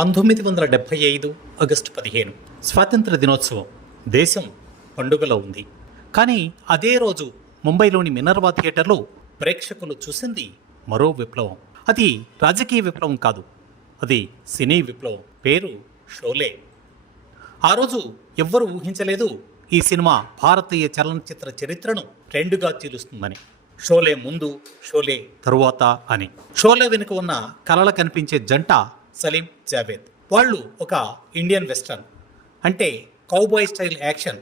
1975 August 15 స్వాతంత్ర దినోత్సవం. దేశం పండుగలో ఉంది. కానీ అదే రోజు ముంబైలోని మినర్వా థియేటర్లో ప్రేక్షకులు చూసింది మరో విప్లవం. అది రాజకీయ విప్లవం కాదు, అది సినీ విప్లవం. పేరు షోలే. ఆ రోజు ఎవ్వరూ ఊహించలేదు ఈ సినిమా భారతీయ చలనచిత్ర చరిత్రను రెండుగా చీలుస్తుందని. షోలే ముందు, షోలే తరువాత అని. షోలే వెనుక ఉన్న కలల కనిపించే జంట సలీం జావేద్. వాళ్ళు ఒక ఇండియన్ వెస్టర్న్ అంటే కౌబాయ్ స్టైల్ యాక్షన్,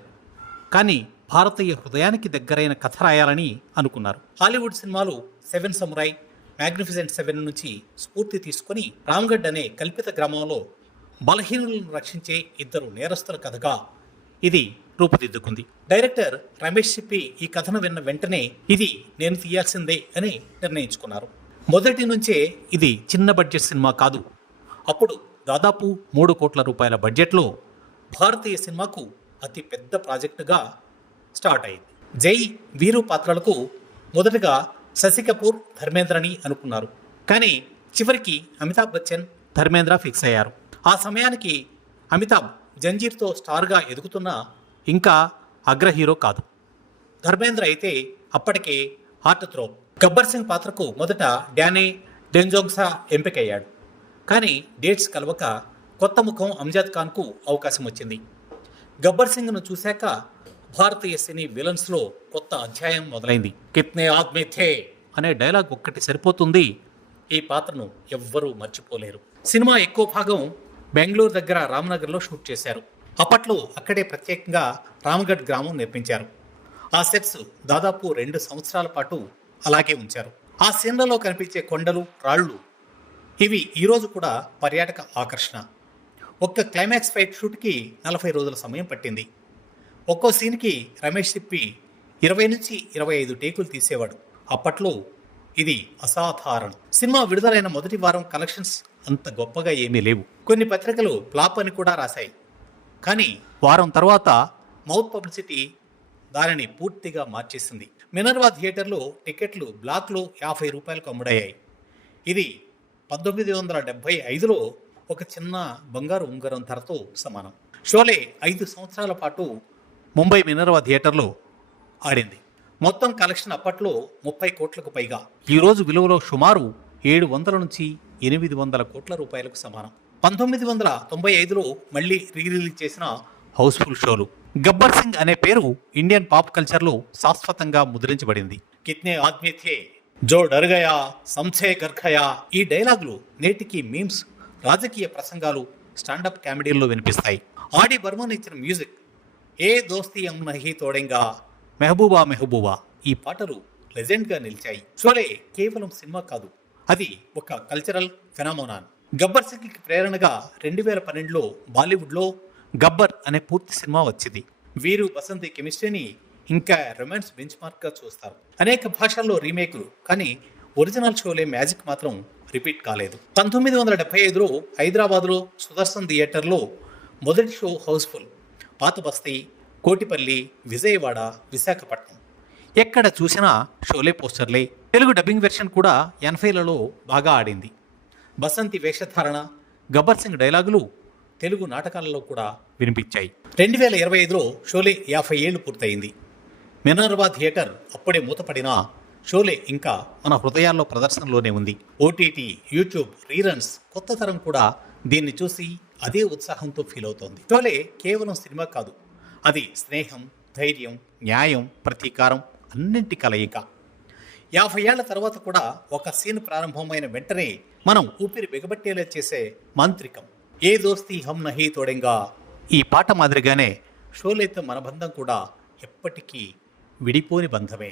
కానీ భారతీయ హృదయానికి దగ్గరైన కథ రాయాలని అనుకున్నారు. హాలీవుడ్ సినిమాలు సెవెన్ సమురాయ్, మ్యాగ్నిఫిసెంట్ సెవెన్ నుంచి స్ఫూర్తి తీసుకొని రామ్గఢ్ అనే కల్పిత గ్రామంలో బలహీనులను రక్షించే ఇద్దరు నేరస్తుల కథగా ఇది రూపుదిద్దుకుంది. డైరెక్టర్ రమేష్ సిప్పి ఈ కథను విన్న వెంటనే ఇది నేను తీయాల్సిందే అని నిర్ణయించుకున్నారు. మొదటి నుంచే ఇది చిన్న బడ్జెట్ సినిమా కాదు. అప్పుడు దాదాపు 3 కోట్ల రూపాయల బడ్జెట్లో భారతీయ సినిమాకు అతి పెద్ద ప్రాజెక్టుగా స్టార్ట్ అయింది. జై, వీరు పాత్రలకు మొదటగా శశి కపూర్, ధర్మేంద్రని అనుకున్నారు. కానీ చివరికి అమితాబ్ బచ్చన్, ధర్మేంద్ర ఫిక్స్ అయ్యారు. ఆ సమయానికి అమితాబ్ జంజీర్తో స్టార్గా ఎదుగుతున్న ఇంకా అగ్ర హీరో కాదు. ధర్మేంద్ర అయితే అప్పటికే హార్ట్ త్రో. గబ్బర్ సింగ్ పాత్రకు మొదట డానే డెంజోగ్సా ఎంపికయ్యాడు. కానీ డేట్స్ కలవక కొత్త ముఖం అమ్జద్ ఖాన్కు అవకాశం వచ్చింది. గబ్బర్ సింగ్ను చూశాక భారతీయ సినీ విలన్స్లో కొత్త అధ్యాయం మొదలైంది. కిత్నే ఆద్మీ థే అనే డైలాగ్ ఒక్కటి సరిపోతుంది. ఈ పాత్రను ఎవ్వరూ మర్చిపోలేరు. సినిమా ఎక్కువ భాగం బెంగళూరు దగ్గర రామ్నగర్లో షూట్ చేశారు. అప్పట్లో అక్కడే ప్రత్యేకంగా రామ్గఢ్ గ్రామం నిర్మించారు. ఆ సెట్స్ దాదాపు 2 సంవత్సరాల పాటు అలాగే ఉంచారు. ఆ సీన్లలో కనిపించే కొండలు, రాళ్ళు ఇవి ఈరోజు కూడా పర్యాటక ఆకర్షణ. ఒక్క క్లైమాక్స్ ఫైట్ షూట్కి 40 రోజుల సమయం పట్టింది. ఒక్కో సీన్కి రమేష్ సిప్పి 20 నుంచి 25 టేకులు తీసేవాడు. అప్పట్లో ఇది అసాధారణం. సినిమా విడుదలైన మొదటి వారం కలెక్షన్స్ అంత గొప్పగా ఏమీ లేవు. కొన్ని పత్రికలు ఫ్లాప్ అని కూడా రాశాయి. కానీ వారం తర్వాత మౌత్ పబ్లిసిటీ దానిని పూర్తిగా మార్చేసింది. మినర్వా థియేటర్లో టికెట్లు బ్లాక్లో 50 రూపాయలకు అమ్ముడయ్యాయి. ఇది 1975లో ఒక చిన్న బంగారు ఉంగరం ధరతో సమానం. షోలే 5 సంవత్సరాల పాటు ముంబై మినర్వా థియేటర్లో ఆడింది. మొత్తం కలెక్షన్ అప్పట్లో 30 కోట్లకు పైగా. ఈరోజు విలువలో సుమారు 700 నుంచి 800 కోట్ల రూపాయలకు సమానం. 1995లో మళ్ళీ రిలీజ్ చేసిన హౌస్ఫుల్ షోలు. గబ్బర్ సింగ్ అనే పేరు ఇండియన్ పాప్ కల్చర్లో శాశ్వతంగా ముద్రించబడింది. కిత్నే ఆద్మీ థే, జో డర్ గయా, సంసే గర్ఖయా, ఈ డైలాగులు నేటికి మీమ్స్, రాజకీయ ప్రసంగాలు, స్టాండప్ కామెడీల్లో వినిపిస్తాయి. ఆడి బర్మన్ ఇచ్చిన మ్యూజిక్, ఏ దోస్తీ హమ్ నహీ తోడేంగా, మెహబూబా మెహబూబా, ఈ పాటలు లెజెండ్గా నిలిచాయి. షోలే కేవలం సినిమా కాదు, అది ఒక కల్చరల్ ఫెనామోనాన్. గబ్బర్ సింగ్కి ప్రేరణగా 2012లో బాలీవుడ్లో గబ్బర్ అనే పూర్తి సినిమా వచ్చింది. వీరు బసంతి కెమిస్ట్రీని ఇంకా రొమాన్స్ బెంచ్ మార్క్గా చూస్తారు. అనేక భాషల్లో రీమేకులు, కానీ ఒరిజినల్ షోలే మ్యాజిక్ మాత్రం రిపీట్ కాలేదు. 1975లో హైదరాబాద్లో సుదర్శన్ థియేటర్లో మొదటి షో హౌస్ఫుల్. పాత బస్తీ, కోటిపల్లి, విజయవాడ, విశాఖపట్నం ఎక్కడ చూసినా షోలే పోస్టర్లే. తెలుగు డబ్బింగ్ వెర్షన్ కూడా 80లలో బాగా ఆడింది. బసంతి వేషధారణ, గబ్బర్ సింగ్ డైలాగులు తెలుగు నాటకాలలో కూడా వినిపించాయి. 2025లో షోలే 50 ఏళ్లు పూర్తయింది. మినర్వా థియేటర్ అప్పుడే మూతపడినా షోలే ఇంకా మన హృదయాల్లో ప్రదర్శనలోనే ఉంది. ఓటీటీ, యూట్యూబ్, రీరన్స్, కొత్త తరం కూడా దీన్ని చూసి అదే ఉత్సాహంతో ఫీల్ అవుతోంది. షోలే కేవలం సినిమా కాదు, అది స్నేహం, ధైర్యం, న్యాయం, ప్రతీకారం అన్నింటి కలయిక. 50 ఏళ్ల తర్వాత కూడా ఒక సీన్ ప్రారంభమైన వెంటనే మనం ఊపిరి బిగబట్టేలా చేసే మాంత్రికం. ఏ దోస్తీ హమ్ నహీ తోడేంగా, ఈ పాట మాదిరిగానే షోలేతో మన బంధం కూడా ఎప్పటికీ విడిపోని బంధమే.